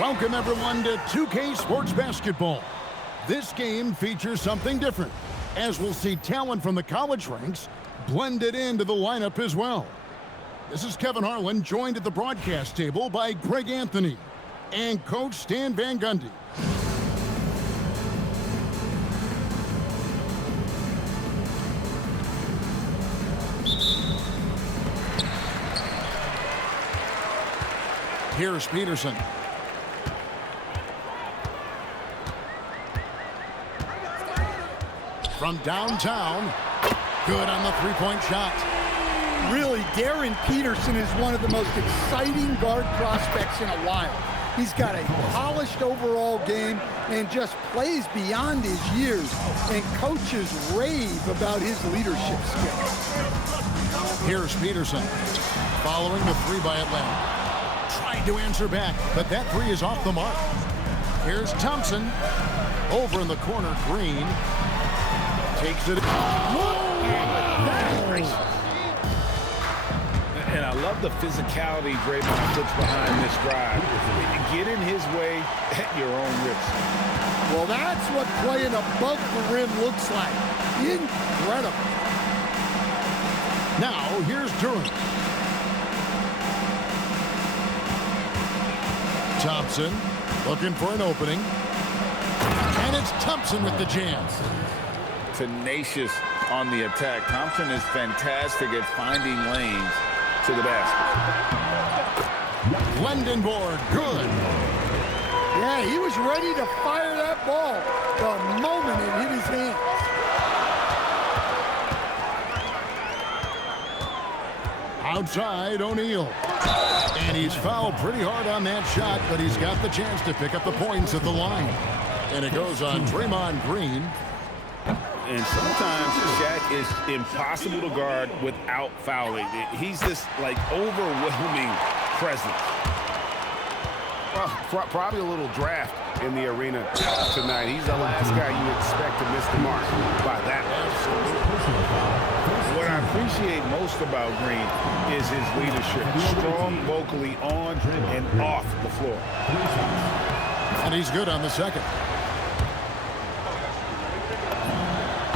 Welcome, everyone, to 2K Sports Basketball. This game features something different, as we'll see talent from the college ranks blended into the lineup as well. This is Kevin Harlan, joined at the broadcast table by Greg Anthony and Coach Stan Van Gundy. Here's Peterson. From downtown, good on the three-point shot. Really, Darren Peterson is one of the most exciting guard prospects in a while. He's got a polished overall game and just plays beyond his years, and coaches rave about his leadership skills. Here's Peterson, following the three by Atlanta. Tried to answer back, but that three is off the mark. Here's Thompson, over in the corner, Green. Takes it. And I love the physicality Draymond puts behind this drive. Get in his way at your own risk. Well, that's what playing above the rim looks like. Incredible. Now, here's Durant. Thompson looking for an opening. And it's Thompson with the jam. Tenacious on the attack. Thompson is fantastic at finding lanes to the basket. Lendenborg, good. Yeah, he was ready to fire that ball the moment it hit his hands. Outside, O'Neal. And he's fouled pretty hard on that shot, but he's got the chance to pick up the points at the line. And it goes on Draymond Green. And sometimes Shaq is impossible to guard without fouling. He's this, like, overwhelming presence. Well, probably a little draft in the arena tonight. He's the last guy you expect to miss the mark by that much. What I appreciate most about Green is his leadership. Strong vocally on and off the floor. And he's good on the second.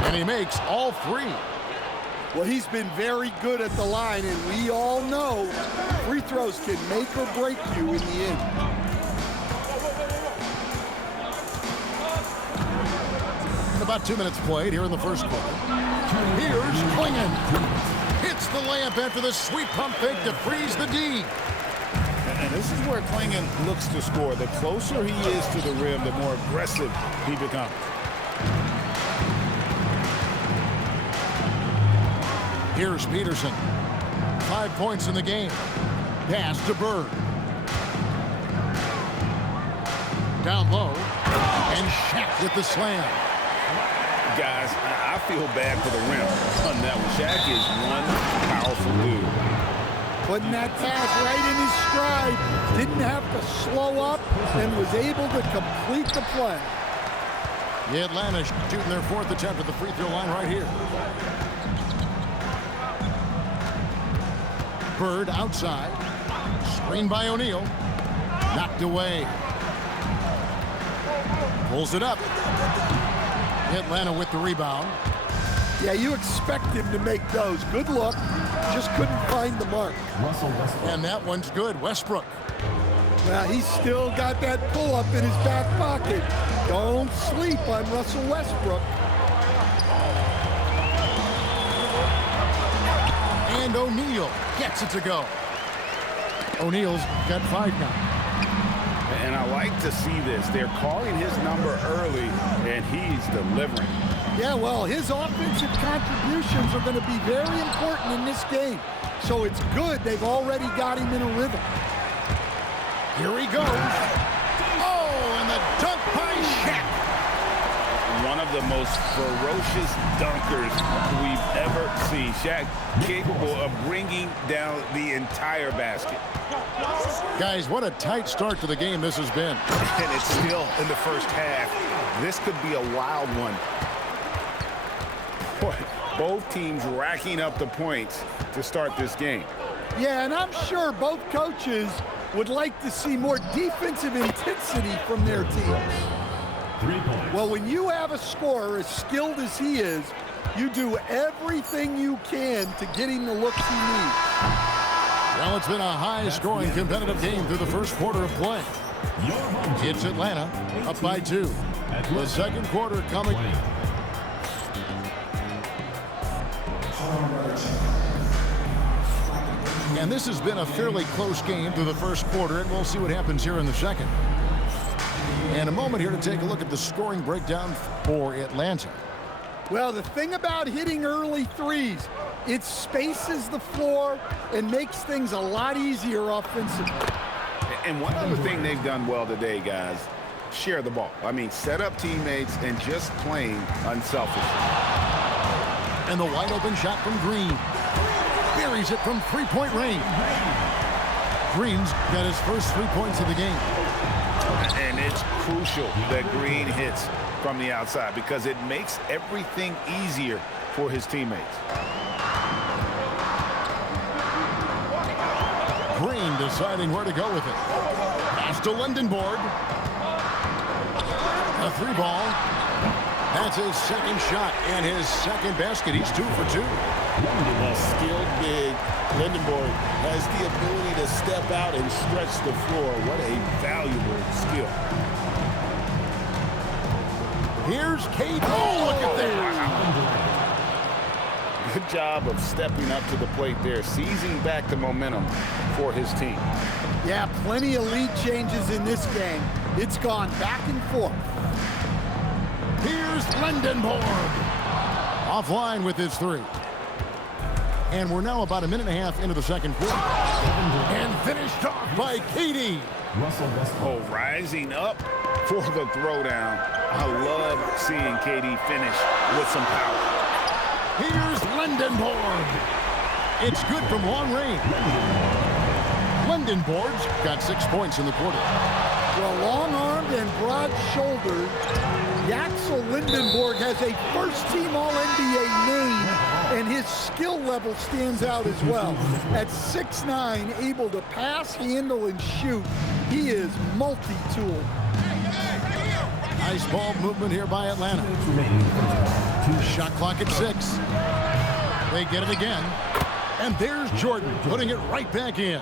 And he makes all three. Well, he's been very good at the line, and we all know free throws can make or break you in the end. About 2 minutes played here in the first quarter. Here's Klingon. Hits the layup after the sweet pump fake to freeze the D. And this is where Klingon looks to score. The closer he is to the rim, the more aggressive he becomes. Here's Peterson. 5 points in the game. Pass to Bird. Down low. And Shaq with the slam. Guys, I feel bad for the rim on that one. Shaq is one powerful dude. Putting that pass right in his stride. Didn't have to slow up and was able to complete the play. The Atlanta shooting their fourth attempt at the free throw line right here. Bird outside. Screen by O'Neal. Knocked away. Pulls it up. Atlanta with the rebound. Yeah, you expect him to make those. Good look. Just couldn't find the mark. And that one's good. Westbrook. Well, he's still got that pull-up in his back pocket. Don't sleep on Russell Westbrook. And O'Neal gets it to go. O'Neal's got 5 now. And I like to see this. They're calling his number early, and he's delivering. Yeah, well, his offensive contributions are going to be very important in this game. So it's good they've already got him in a rhythm. Here he goes. Oh, and the dunk by Shaq. One of the most ferocious dunkers we've ever seen. Shaq capable of bringing down the entire basket. Guys, what a tight start to the game this has been. And it's still in the first half. This could be a wild one. Boy, both teams racking up the points to start this game. Yeah, and I'm sure both coaches would like to see more defensive intensity from their teams. 3 points. Well, when you have a scorer as skilled as he is, you do everything you can to get him the looks he needs. Well, it's been a high-scoring competitive game through the first quarter of play. It's Atlanta up by 2. The second quarter coming. And this has been a fairly close game through the first quarter, and we'll see what happens here in the second. And a moment here to take a look at the scoring breakdown for Atlanta. Well, the thing about hitting early threes, it spaces the floor and makes things a lot easier offensively. And one other thing they've done well today, guys, share the ball. I mean, set up teammates and just playing unselfishly. And the wide open shot from Green. Buries it from three-point range. Green's got his first 3 points of the game. And it's crucial that Green hits from the outside because it makes everything easier for his teammates. Green deciding where to go with it. Pass to Lindenborg. A 3-ball. That's his second shot and his second basket. He's 2 for 2. A skilled big. Lindenborg has the ability to step out and stretch the floor. What a valuable skill. Here's Kate. Oh, look at that. Good job of stepping up to the plate there, seizing back the momentum for his team. Yeah, plenty of lead changes in this game. It's gone back and forth. Here's Lindenborg. Offline with his 3. And we're now about a minute and a half into the second quarter. And finished off by Katie. Oh, rising up for the throwdown. I love seeing Katie finish with some power. Here's Lindenborg. It's good from long range. Lindenborg's got 6 points in the quarter. Well, long-armed and broad-shouldered, Yaxel Lindenborg has a first-team All-NBA name, and his skill level stands out as well. At 6'9", able to pass, handle, and shoot, he is multi-tool. Nice ball movement here by Atlanta. Shot clock at 6. They get it again. And there's Jordan putting it right back in.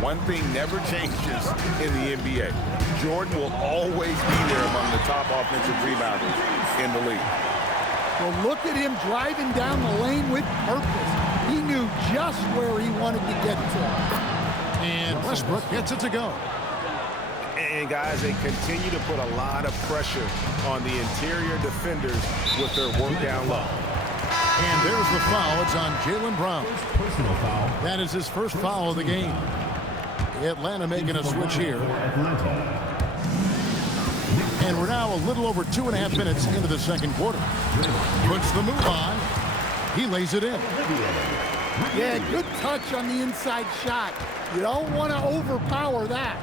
One thing never changes in the NBA. Jordan will always be there among the top offensive rebounders in the league. Well, look at him driving down the lane with purpose. He knew just where he wanted to get to. And Westbrook gets it to go. And, guys, they continue to put a lot of pressure on the interior defenders with their work down low. And there's the foul. It's on Jaylen Brown. Personal foul. That is his first foul of the game. Atlanta making a switch here. And we're now a little over 2.5 minutes into the second quarter. Puts the move on. He lays it in. Yeah, good touch on the inside shot. You don't want to overpower that.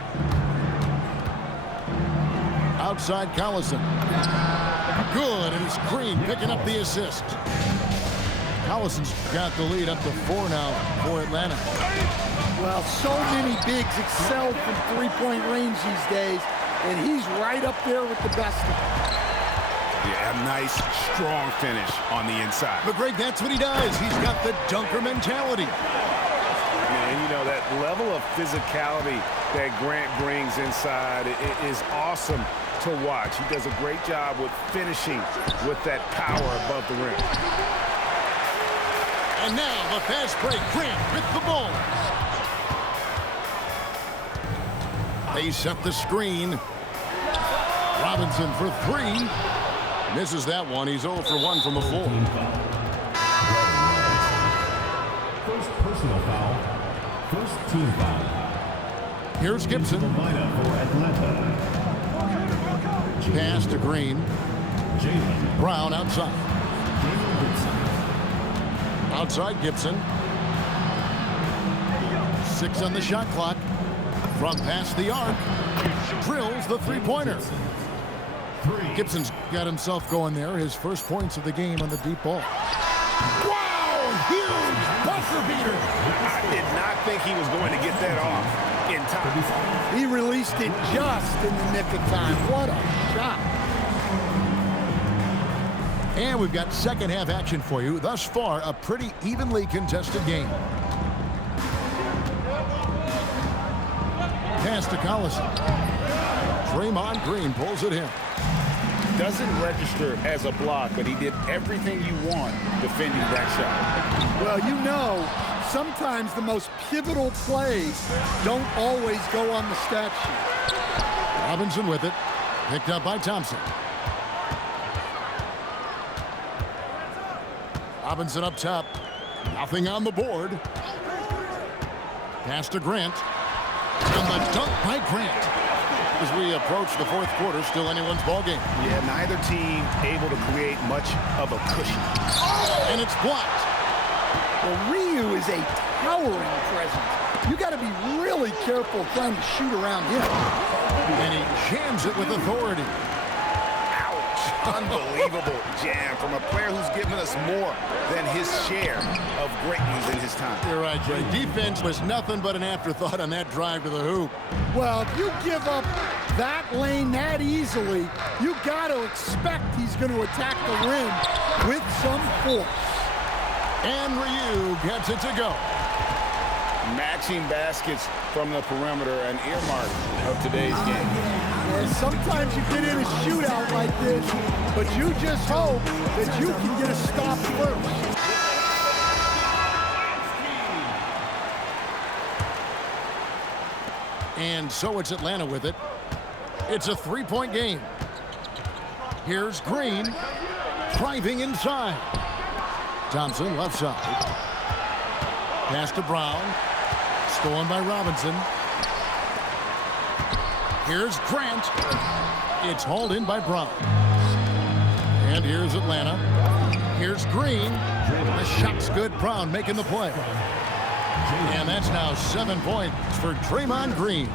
Outside Collison. Good, and it's Green picking up the assist. Collison's got the lead up to 4 now for Atlanta. Well, so many bigs excel from three-point range these days, and he's right up there with the best of them. Yeah, a nice, strong finish on the inside. But Greg, that's what he does. He's got the dunker mentality. And, you know, that level of physicality that Grant brings inside is awesome to watch. He does a great job with finishing with that power above the rim. And now the fast break. Grant with the ball. They set the screen. Robinson for 3. Misses that one. He's 0 for 1 from the floor. First personal foul. First team foul. Here's Gibson. Lineup for Atlanta. Pass to Green. Jaylen Brown outside. Gibson. Outside Gibson. 6 on the shot clock. From past the arc. Drills the three-pointer. Gibson's got himself going there. His first points of the game on the deep ball. Wow! Huge buzzer beater! I did not think he was going to get that off. in time. He released it just in the nick of time. What a shot. And we've got second half action for you. Thus far, a pretty evenly contested game. Pass to Collison. Draymond Green pulls it in. Doesn't register as a block, but he did everything you want defending that shot. Well, you know, sometimes the most pivotal plays don't always go on the stat sheet. Robinson with it. Picked up by Thompson. Robinson up top. Nothing on the board. Pass to Grant. And the dunk by Grant. As we approach the fourth quarter, still anyone's ball game. Yeah, neither team able to create much of a cushion. And it's blocked. Well, Ryu is a towering presence. You got to be really careful trying to shoot around him. And he jams it with authority. Unbelievable jam from a player who's given us more than his share of greatness in his time. You're right, Jay. Defense was nothing but an afterthought on that drive to the hoop. Well, if you give up that lane that easily, you got to expect he's going to attack the rim with some force. And Ryu gets it to go. Matching baskets from the perimeter, an earmark of today's game. And sometimes you get in a shootout like this, but you just hope that you can get a stop first. And so it's Atlanta with it. It's a three-point game. Here's Green driving inside. Thompson left side. Pass to Brown. Stolen by Robinson. Here's Grant. It's hauled in by Brown. And here's Atlanta. Here's Green. The shot's good. Brown making the play. And that's now 7 points for Draymond Green.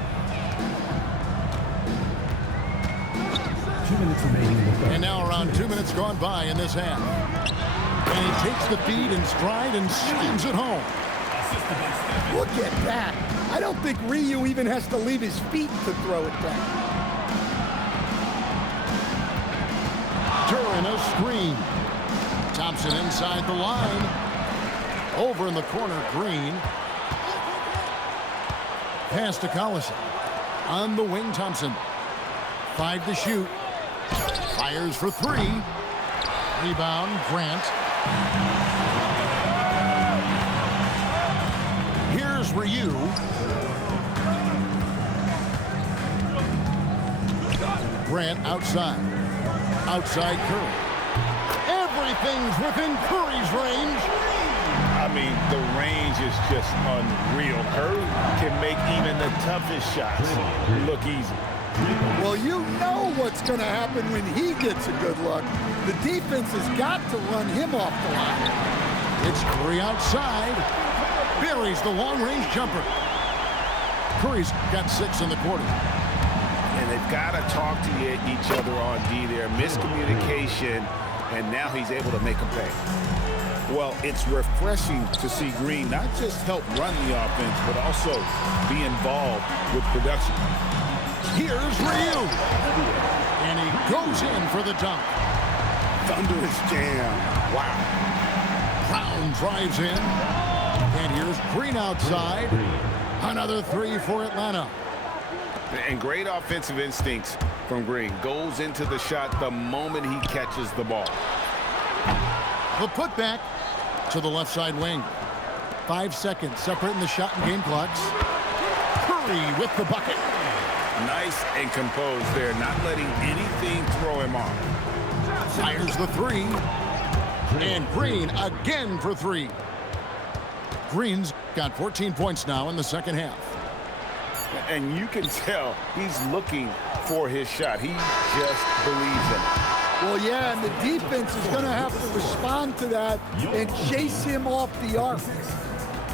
2 minutes remaining in the third. And now around 2 minutes gone by in this half. And he takes the feed in stride and slams it home. Look at that. I don't think Ryu even has to leave his feet to throw it back. During a screen. Thompson inside the line. Over in the corner, Green. Pass to Collison. On the wing, Thompson. 5 to shoot. Fires for 3. Rebound, Grant. Here's Ryu. Grant outside. Outside Curry. Everything's within Curry's range. I mean, the range is just unreal. Curry can make even the toughest shots look easy. Well, you know what's going to happen when he gets a good look. The defense has got to run him off the line. It's Curry outside. Buries the long-range jumper. Curry's got 6 in the quarter. And they've got to talk to each other on D there. Miscommunication, and now he's able to make a pay. Well, it's refreshing to see Green not just help run the offense, but also be involved with production. Here's Ryu. And he goes in for the dunk. Thunderous jam. Wow. Brown drives in. And here's Green outside. Another 3 for Atlanta. And great offensive instincts from Green. Goes into the shot the moment he catches the ball. The putback to the left side wing. 5 seconds separating the shot and game clocks. Curry with the bucket. Nice and composed there, not letting anything throw him off. Fires the 3. And Green again for 3. Green's got 14 points now in the second half. And you can tell he's looking for his shot. He just believes in it. Well, yeah, and the defense is going to have to respond to that and chase him off the arc.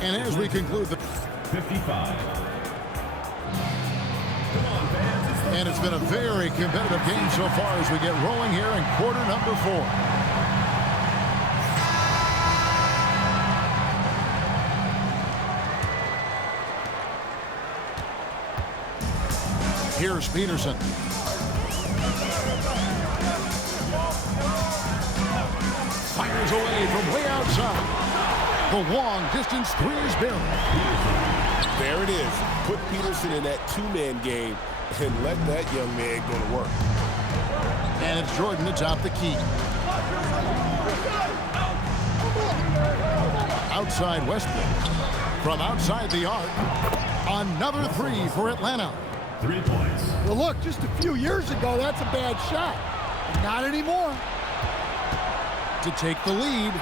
And as we conclude the 55. And it's been a very competitive game so far as we get rolling here in quarter number 4. Here's Peterson. Fires away from way outside. The long distance three is barely. There it is. Put Peterson in that two-man game and let that young man go to work. And it's Jordan atop the key. Outside Westbrook. From outside the arc. Another three for Atlanta. 3 points. Well, look, just a few years ago, that's a bad shot. Not anymore. To take the lead.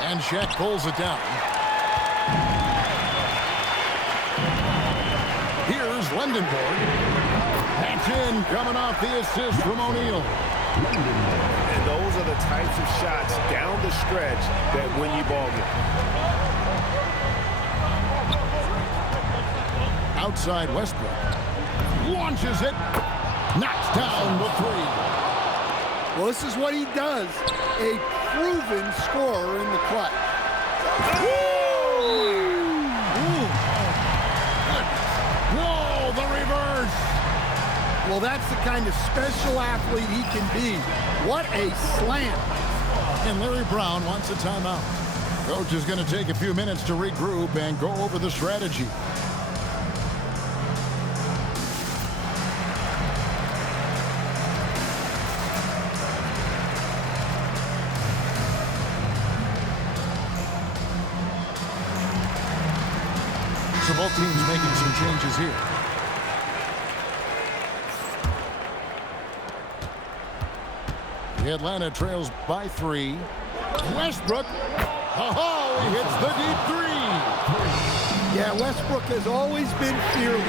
And Shaq pulls it down. Here's Lendenborg. That's in, coming off the assist from O'Neal. And those are the types of shots down the stretch that win you ball games. Outside Westbrook. Launches it. Knocks down the three. Well, this is what he does. A proven scorer in the clutch. Whoa, the reverse. Well, that's the kind of special athlete he can be. What a slam. And Larry Brown wants a timeout. Coach is going to take a few minutes to regroup and go over the strategy. So both teams making some changes here. Atlanta trails by 3. Westbrook. Oh, he hits the deep 3. Yeah, Westbrook has always been fearless.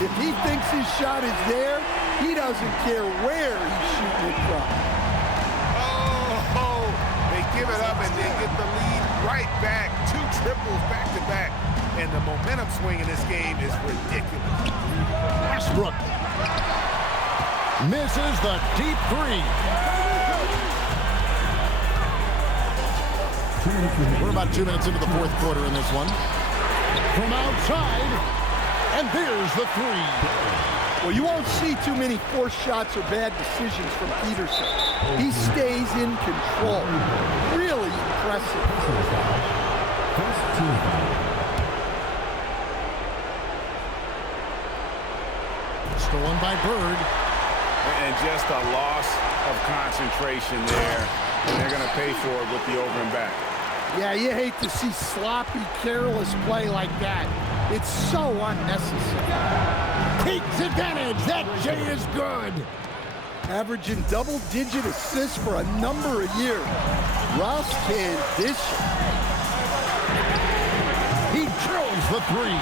If he thinks his shot is there, he doesn't care where he's shooting it from. Oh, they give it up and they get the lead right back. 2 triples back to back. And the momentum swing in this game is ridiculous. Westbrook misses the deep 3. We're about 2 minutes into the fourth quarter in this one. From outside, and there's the 3. Well, you won't see too many forced shots or bad decisions from Peterson. He stays in control. Really impressive. First team foul. Stolen by Bird. And just a loss of concentration there. And they're going to pay for it with the over and back. Yeah, you hate to see sloppy, careless play like that. It's so unnecessary. Takes advantage. That J is good. Averaging double-digit assists for a number of years. Russ can dish it. He drills the 3.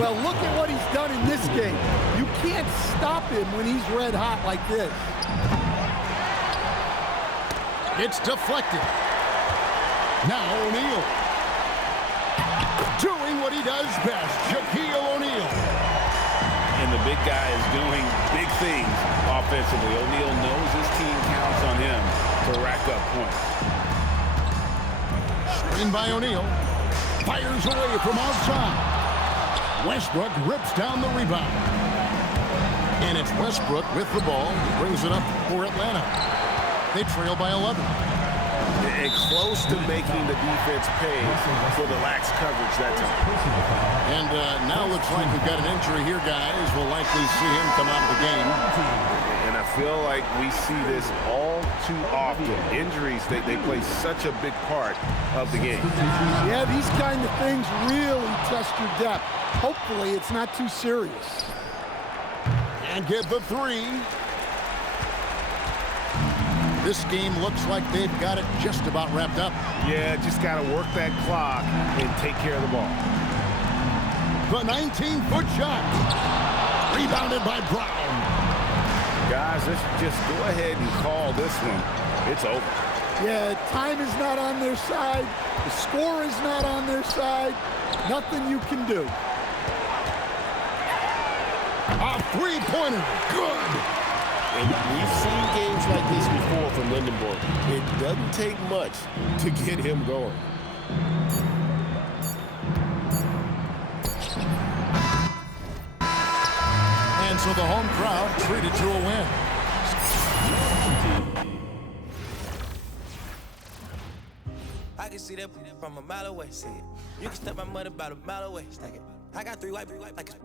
Well, look at what he's done in this game. You can't stop him when he's red hot like this. It's deflected. Now O'Neal. Doing what he does best, Shaquille O'Neal. And the big guy is doing big things offensively. O'Neal knows his team counts on him to rack up points. Screen by O'Neal. Fires away from outside. Westbrook rips down the rebound. And it's Westbrook with the ball. He brings it up for Atlanta. They trail by 11. And close to making the defense pay for the lax coverage that time. And now looks like we've got an injury here, guys. We'll likely see him come out of the game. And I feel like we see this all too often. Injuries, they play such a big part of the game. Yeah, these kind of things really test your depth. Hopefully it's not too serious. And get the 3. This game looks like they've got it just about wrapped up. Yeah, just got to work that clock and take care of the ball. The 19-foot shot. Rebounded by Brown. Guys, let's just go ahead and call this one. It's over. Yeah, time is not on their side. The score is not on their side. Nothing you can do. A three-pointer. Good. And we've seen games like this before from Lendenborg. It doesn't take much to get him going. So the home crowd treated to a win. I can see that from a mile away. See it. You can step my mother about a mile away. Stack it. I got three white like it's